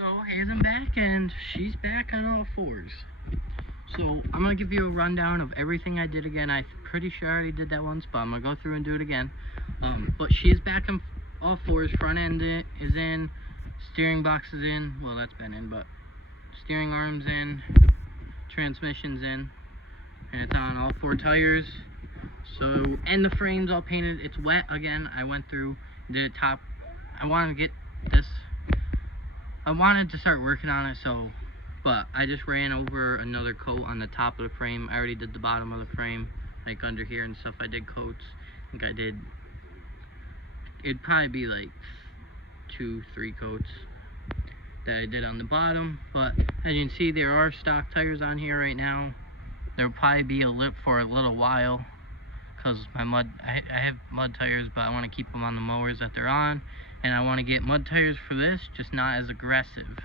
So here's I'm back, and she's back on all fours. So I'm gonna give you a rundown of everything I did again. I'm pretty sure I already did that once, but I'm gonna go through and do it again. But she is back on all fours. Front end is in, steering box is in. Well, that's been in, but steering arm's in, transmission's in, and it's on all four tires. So, and the frame's all painted. It's wet again. I went through, did it top. I wanted to get this. I wanted to start working on it, but I just ran over another coat on the top of the frame. I already did the bottom of the frame, like under here and stuff. I did coats. I think I did, it'd probably be like 2-3 coats that I did on the bottom. But as you can see, there are stock tires on here right now. There'll probably be a lip for a little while, because I have mud tires, but I want to keep them on the mowers that they're on. And I want to get mud tires for this, just not as aggressive.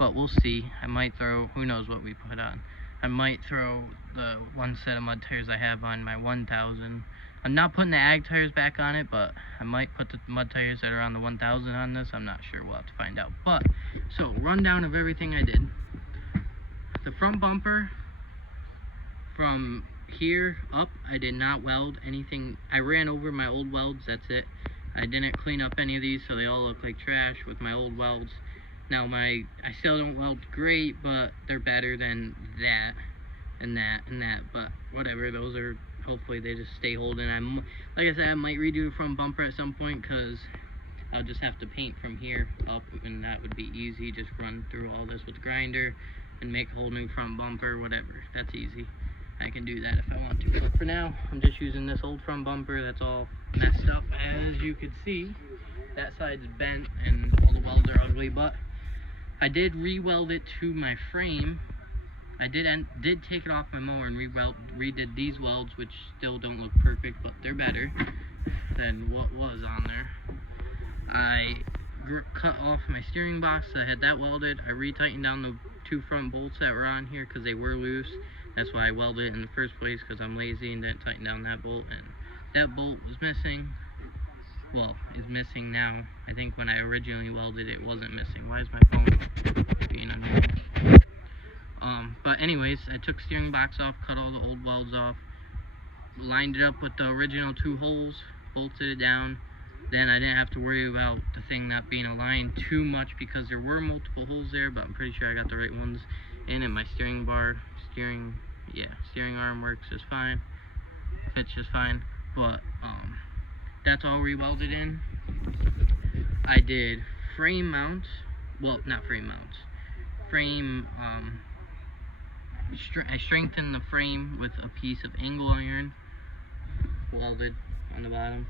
But we'll see. I might throw, who knows what we put on. I might throw the one set of mud tires I have on my 1000. I'm not putting the ag tires back on it, but I might put the mud tires that are on the 1000 on this. I'm not sure. We'll have to find out. But, so, rundown of everything I did. The front bumper, from here up, I did not weld anything. I ran over my old welds, that's it. I didn't clean up any of these, so they all look like trash with my old welds. Now I still don't weld great, but they're better than that and that and that. But whatever, those are, hopefully they just stay holding. Like I said, I might redo the front bumper at some point, because I'll just have to paint from here up, and that would be easy. Just run through all this with the grinder and make a whole new front bumper, whatever. That's easy. I can do that if I want to. But for now, I'm just using this old front bumper that's all messed up. As you can see, that side's bent and all the welds are ugly, but I did re-weld it to my frame. I did take it off my mower and redid these welds, which still don't look perfect, but they're better than what was on there. I cut off my steering box. I had that welded. I re-tightened down the 2 front bolts that were on here because they were loose. That's why I welded it in the first place, because I'm lazy and didn't tighten down that bolt. And that bolt was missing. Well, is missing now. I think when I originally welded it, wasn't missing. Why is my phone being annoying? But anyways, I took steering box off, cut all the old welds off, lined it up with the original 2 holes, bolted it down. Then I didn't have to worry about the thing not being aligned too much, because there were multiple holes there, but I'm pretty sure I got the right ones in. And my steering arm works just fine, fits just fine. But that's all re-welded in. I did frame mounts, well, not frame mounts, I strengthened the frame with a piece of angle iron, welded on the bottom.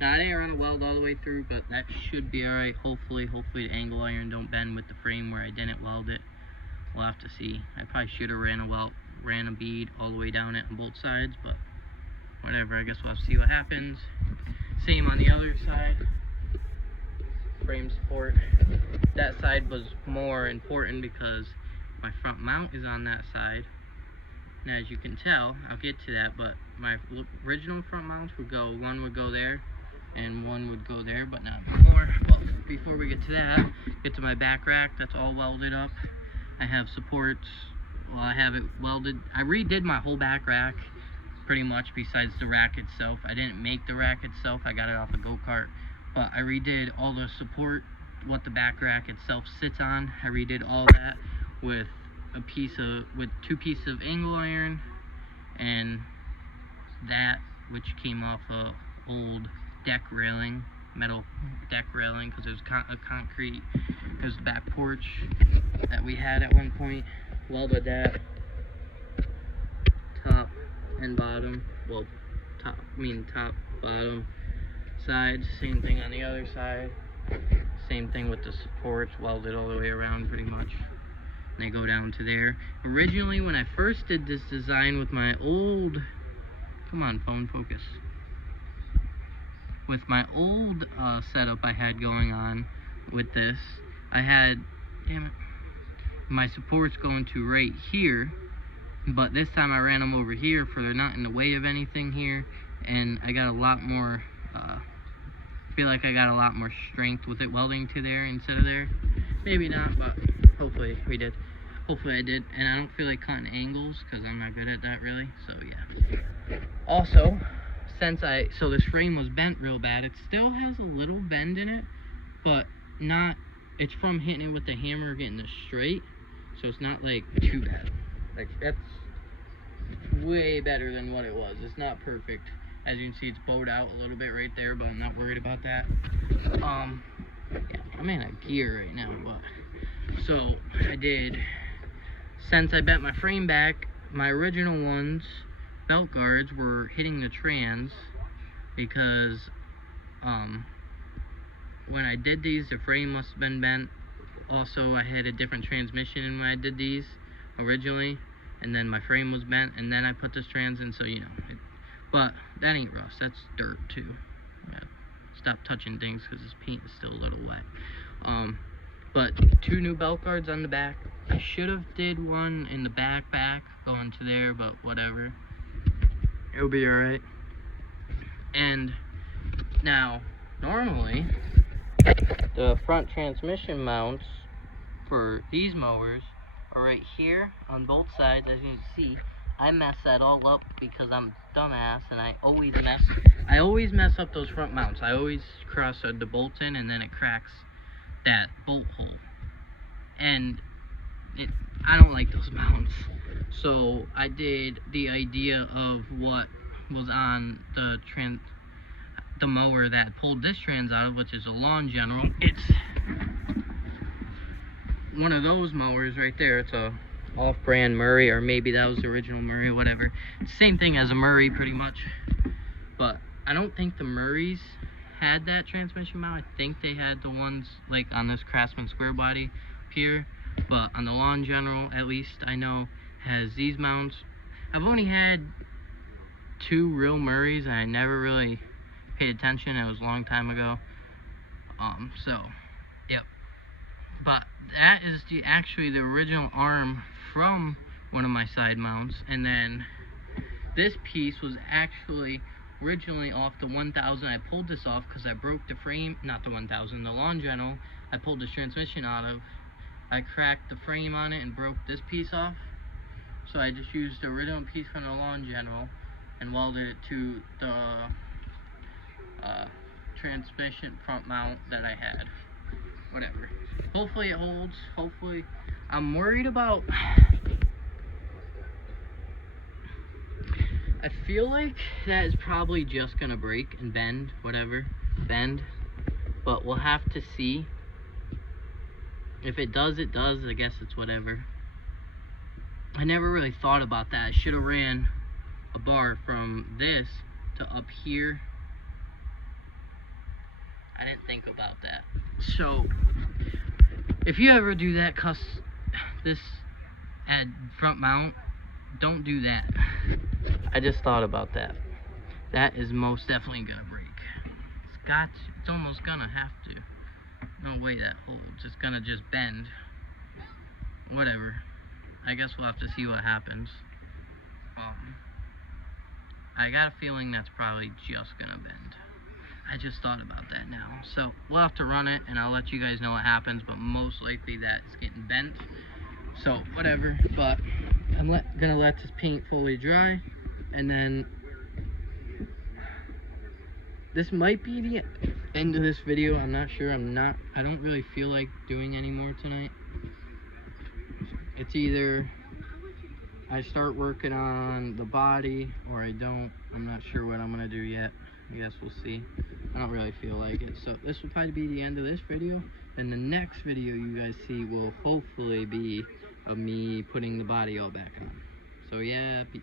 Now I didn't run a weld all the way through, but that should be alright. Hopefully the angle iron don't bend with the frame where I didn't weld it. We'll have to see. I probably should have ran a bead all the way down it on both sides, but whatever. I guess we'll have to see what happens. Same on the other side. Frame support. That side was more important because my front mount is on that side. And as you can tell, I'll get to that, but my original front mounts would go, one would go there and one would go there, but not anymore. Well, before we get to that, get to my back rack. That's all welded up. I have supports. Well, I have it welded. I redid my whole back rack pretty much, besides the rack itself. I didn't make the rack itself. I got it off a go-kart. But I redid all the support, what the back rack itself sits on. I redid all that with 2 pieces of angle iron, and that, which came off a old deck railing, metal deck railing, because it was a concrete. It was the back porch that we had at one point. Welded that top and bottom. Well, top, bottom, sides. Same thing on the other side. Same thing with the supports. Welded all the way around pretty much. And they go down to there. Originally, when I first did this design with my old, come on phone, focus. With my old setup I had going on with this, I had, damn it, my supports going to right here, but this time I ran them over here for they're not in the way of anything here, and I got a lot more, feel like I got a lot more strength with it welding to there instead of there. Maybe not, but hopefully we did. Hopefully I did. And I don't feel like cutting angles because I'm not good at that really. So yeah. Also, so this frame was bent real bad. It still has a little bend in it, but not, it's from hitting it with the hammer getting it straight. So it's not like too bad. Like that's way better than what it was. It's not perfect. As you can see, it's bowed out a little bit right there, but I'm not worried about that. Yeah, I'm in a gear right now, but so I did, since I bent my frame back, my original ones, belt guards, were hitting the trans because when I did these, the frame must have been bent. Also, I had a different transmission when I did these originally, and then my frame was bent, and then I put this trans in, so you know. But that ain't rust, that's dirt too. Yeah. Stop touching things because this paint is still a little wet. But 2 new belt guards on the back. I should have did one in the backpack going to there, but whatever. It'll be alright. And now, normally, the front transmission mounts for these mowers are right here on both sides. As you can see, I mess that all up because I'm a dumbass and I always mess up those front mounts. I always cross the bolts in and then it cracks that bolt hole. And I don't like those mounts. So I did the idea of what was on the mower that pulled this trans out of, which is a Lawn General. It's one of those mowers right there. It's a off-brand Murray, or maybe that was the original Murray, whatever. Same thing as a Murray pretty much, but I don't think the Murrays had that transmission mount. I think they had the ones like on this Craftsman square body here, but on the Lawn General, at least I know, has these mounts. I've only had 2 real Murrays and I never really paid attention. It was a long time ago. So yep, but that is actually the original arm from one of my side mounts, and then this piece was actually originally off the 1000. I pulled this off because I broke the frame, not the 1000, the Lawn General. I pulled this transmission out of. I cracked the frame on it and broke this piece off. So I just used the original piece from the Lawn General and welded it to the transmission front mount that I had. Whatever. Hopefully it holds. Hopefully. I'm worried about... I feel like that is probably just gonna break and bend, whatever. Bend. But we'll have to see. If it does, it does. I guess it's whatever. I never really thought about that. I should have ran a bar from this to up here. I didn't think about that. So, if you ever do that, this front mount, don't do that. I just thought about that. That is most definitely gonna break. It's almost gonna have to. No way that holds. It's gonna just bend. Whatever. I guess we'll have to see what happens. I got a feeling that's probably just gonna bend. I just thought about that now. So we'll have to run it and I'll let you guys know what happens, but most likely that is getting bent. So whatever, but I'm gonna let this paint fully dry, and then this might be the end of this video. I'm not sure. I don't really feel like doing any more tonight. It's either I start working on the body or I don't. I'm not sure what I'm gonna do yet. I guess we'll see. I don't really feel like it. So this will probably be the end of this video. And the next video you guys see will hopefully be of me putting the body all back on. So yeah, peace.